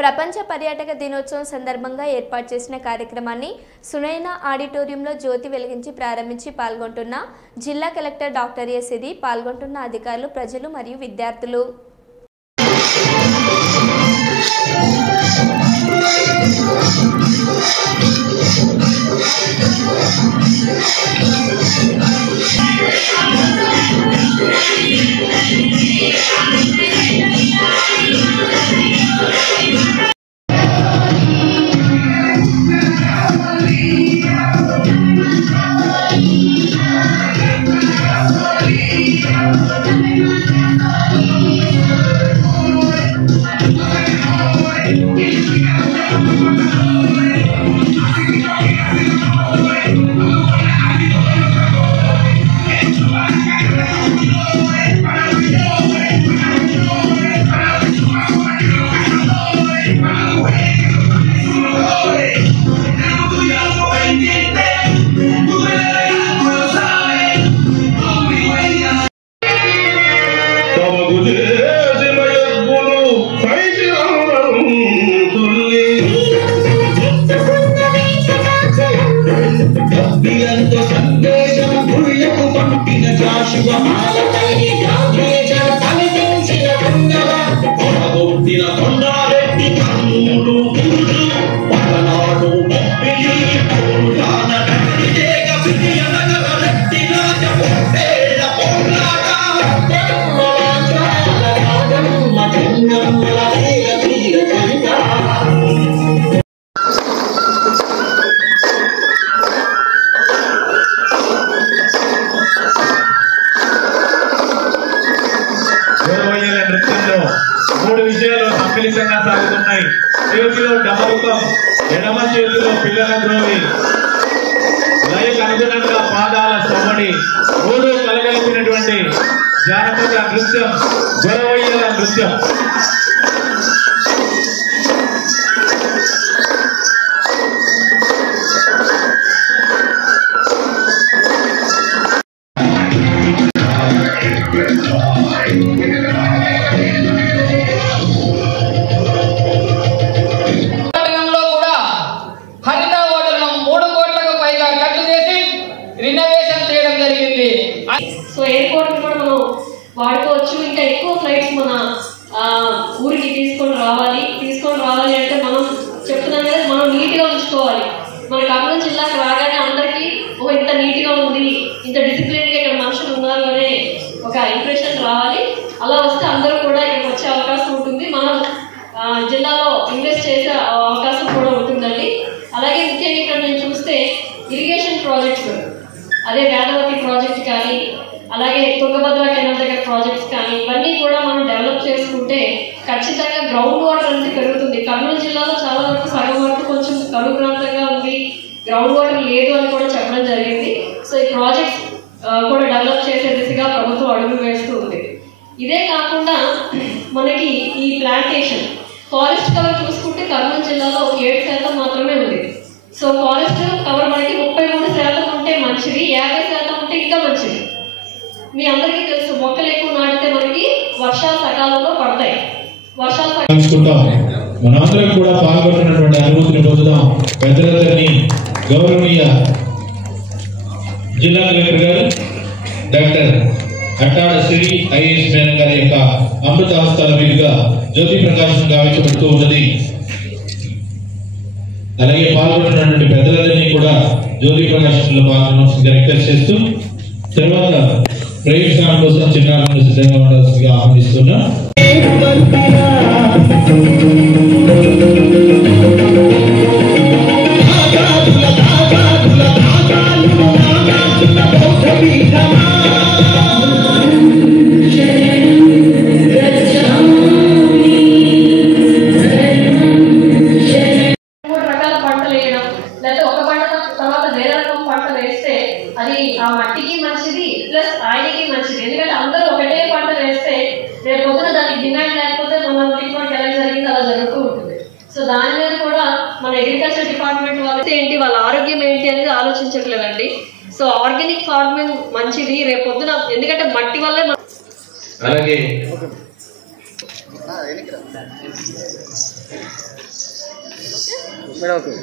ప్రపంచ పర్యాటక దినోత్సవం సందర్భంగా ఏర్పాటు చేసిన కార్యక్రమాన్ని సునైనా ఆడిటోరియంలో జ్యోతి వెలిగించి ప్రారంభించి పాల్గొంటున్న జిల్లా కలెక్టర్ డాక్టర్ ఎ సిది, పాల్గొంటున్న అధికారులు, ప్రజలు మరియు విద్యార్థులు. మూడు విషయాలు సమ్మిళితంగా సాగుతున్నాయి. చేతిలో డమరుకం, ఎడమ చేతిలో పిల్లల ద్రోవి, లయకు అనుగుణంగా పాదాల సొమ్మడి, మూడు కలగలిపినటువంటి జానపద నృత్యం గొరవయ్యల నృత్యం. సో ఎయిర్పోర్ట్ కూడా మనం వాడుకోవచ్చు. ఇంకా ఎక్కువ ఫ్లైట్స్ మన ఊరికి తీసుకొని రావాలి అంటే మనం చెప్తున్నాం కదా, మనం నీట్గా ఉంచుకోవాలి. మన కర్నూలు జిల్లాకు రాగానే అందరికీ ఇంత నీట్గా ఉంది, ఇంత డిసిప్లిన్గా ఇక్కడ మనుషులు ఉన్నారు అనే ఒక ఇంప్రెషన్ రావాలి. అలా వస్తే అందరూ కూడా ఇక్కడికి వచ్చే అవకాశం ఉంటుంది. మనం జిల్లాలో ఇన్వెస్ట్ చేసే అవకాశం కూడా ఉంటుందండి. అలాగే ముఖ్యంగా ఇక్కడ నేను చూస్తే ఇరిగేషన్ ప్రాజెక్ట్స్, అదే వేదవతి ప్రాజెక్ట్ కానీ, అలాగే తుంగభద్ర కెనాల్ దగ్గర ప్రాజెక్ట్స్ కానీ, ఇవన్నీ కూడా మనం డెవలప్ చేసుకుంటే ఖచ్చితంగా గ్రౌండ్ వాటర్ అనేది పెరుగుతుంది. కర్నూలు జిల్లాలో చాలా వరకు సగం వరకు కొంచెం కరువు ప్రాంతంగా ఉంది, గ్రౌండ్ వాటర్ లేదు అని కూడా చెప్పడం జరిగింది. సో ఈ ప్రాజెక్ట్స్ కూడా డెవలప్ చేసే దిశగా ప్రభుత్వం అడుగులు వేస్తూ ఉంది. ఇదే కాకుండా మనకి ఈ ప్లాంటేషన్, ఫారెస్ట్ కవర్ చూసుకుంటే కర్నూలు జిల్లాలో 7% మాత్రమే ఉంది. సో ఫారెస్ట్ కవర్ మనకి 33% ఉంటే మంచిది, 50% ఉంటే ఇంకా మంచిది. మీ అందరికీ తెలుసు, మొక్కలు ఎక్కువ నాటితే మనకి వర్షాలు సకాలంలో పడతాయి. మనందరం కూడా పాల్గొంటున్నటువంటి అనుభూతిని పొందుదాం. పెద్దలందరినీ గౌరవనీయ జిల్లా కలెక్టర్ గారు డాక్టర్ అట్టాడ శ్రీ ఐఏఎస్ మేనన్ గారి యొక్క అమృత హస్తాల మీదుగా జ్యోతి ప్రకాశం గావించబడుతూ ఉన్నది. అలాగే పాల్గొంటున్నటువంటి పెద్దలందరినీ కూడా జ్యోతి ప్రకాశంలో పాల్గొనవలసిందిగా రిక్వెస్ట్ చేస్తూ, తర్వాత ప్రయోజనం కోసం చిన్నారులను సిద్ధంగా ఉండాల్సిందిగా ఆహ్వానిస్తున్నా. అది ఆ మట్టికి మంచిది, ప్లస్ ఆయనకి మంచిది. ఎందుకంటే అందరూ ఒకటే పంట వేస్తే రేపు పొద్దున దానికి డిమాండ్ లేకపోతే మన ట్రీట్మెంట్ ఎలా జరిగింది అలా జరుగుతూ ఉంటుంది. సో దాని మీద కూడా మన అగ్రికల్చర్ డిపార్ట్మెంట్ వాళ్ళు ఏంటి, వాళ్ళ ఆరోగ్యం ఏంటి అనేది ఆలోచించట్లేదండి. సో ఆర్గానిక్ ఫార్మింగ్ మంచిది రేపు పొద్దున, ఎందుకంటే మట్టి వల్లే. అలాగే మేడం ఓకే.